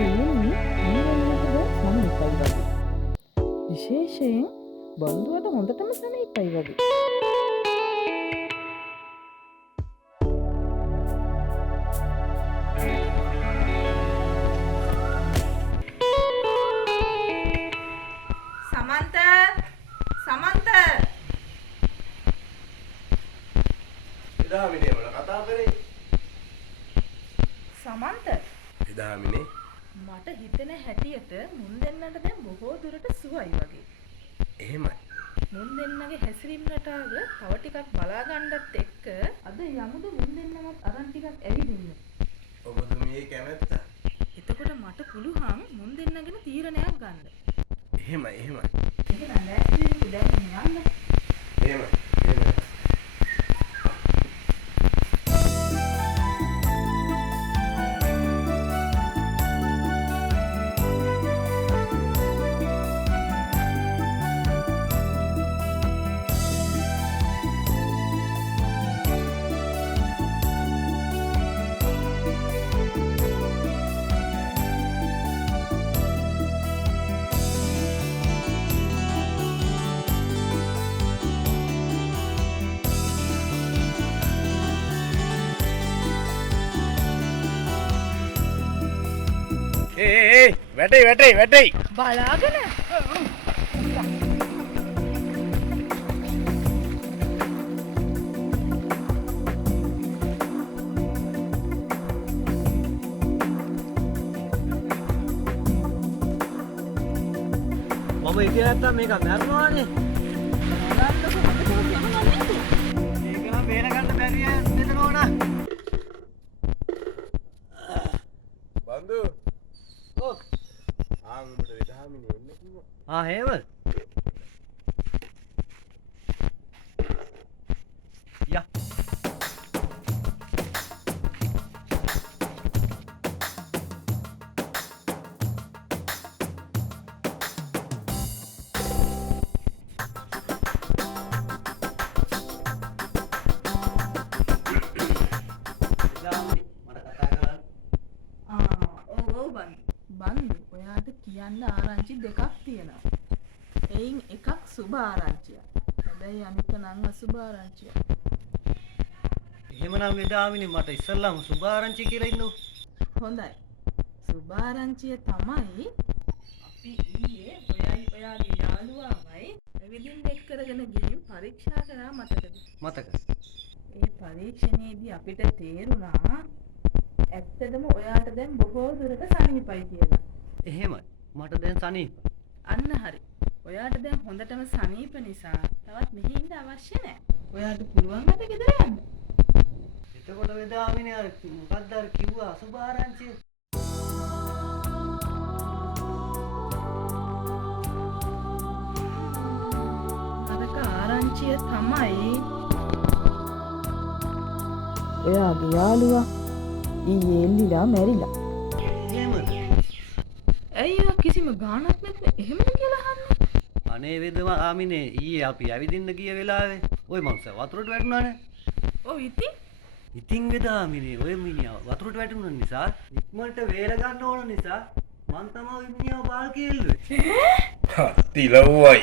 තියෙන්නේ ඊළඟට සමීපයි වගේ. විශේෂයෙන් බන්දුවට හොඳටම සමීපයි වගේ. සමන්ත එදා මිනේ මොන කතා කරේ? සමන්ත එදා මිනේ මට හිතෙන හැටියට මුන් දෙන්නට දැන් බොහෝ දුරට සුවයි වගේ. එහෙමයි. මුන් දෙන්නගේ හැසිරීම් රටාව තව ටිකක් බලා ගන්නත් එක්ක අද යමුද මුන් දෙන්නමත් අරන් ටිකක් ඇවිදින්න. ඔබතුමියේ කැමැත්ත? එතකොට මට පුළුවන් මුන් දෙන්නගෙන තීරණයක් ගන්න. එහෙමයි. එහෙනම් ලෑස්ති දැන් යන්න. එහෙමයි. වැටෙයි. බලාගෙන මම ඉතින් නැත්තම් මේක මැරනවානේ. ඒක නම් බේර ගන්න බැරිය මෙතන ඕන. බන්දු. ඔව්. උඹට එදා මිනේ එන්න කිව්වා. එහෙම. යා. බන්දු ඔයාට කියන්න ආරංචි දෙකක් තියෙනවා. එයින් එකක් සුභ ආරංචියක්. හැබැයි අනික නම් අසුභ ආරංචියක්. එහෙමනම් වෙදාමිනේ මට ඉස්සල්ලාම සුභාරංචි කියලා ඉන්නු. හොඳයි. සුභ ආරංචිය තමයි අපි ඊයේ ඔයාගේ යාළුවාමයි ඇවිදින් එක් කරගෙන ගිහින් පරීක්ෂා කරා මතකද? මතක. ඒ පරීක්ෂණයේදී අපිට තේරුණා ඇත්තටම ඔයාට දැන් බොහෝ දුරට සනීපයි කියලා. එහෙමයි. මට දැන් සනීප. අන්න හරි. ඔයාට දැන් හොඳටම සනීප නිසා තවත් මෙහි ඉන්න අවශ්‍ය නැහැ. ඔයාට පුළුවන් අද ගෙදර යන්න. එතකොට වෙදාමිනේ අර මොකක්ද අර කිව්වා අසුභාරංචිය? අරක ආරංචිය තමයි ඔයාගේ යාළුවා ඊයේ එල්ලිලා මැරිලා. එහෙමද? ඇයි කිසිම ගාණක් නැත්නම් එහෙමද කියලා අහන්නේ? අනේ වෙදාමිනේ ඊයේ අපි ඇවිදින්න ගිය වෙලාවේ ওই මනුස්ස වතුරට වැටුණානේ. ඔව් ඉතින් වෙදාමිනේ ඔය මිනිහා වතුරට වැටුණ නිසා ඉක්මනට වේල ගන්න ඕන නිසා මං තමයි මිනිහව බාල් කෙල්ලුවේ. තිලව්වයි.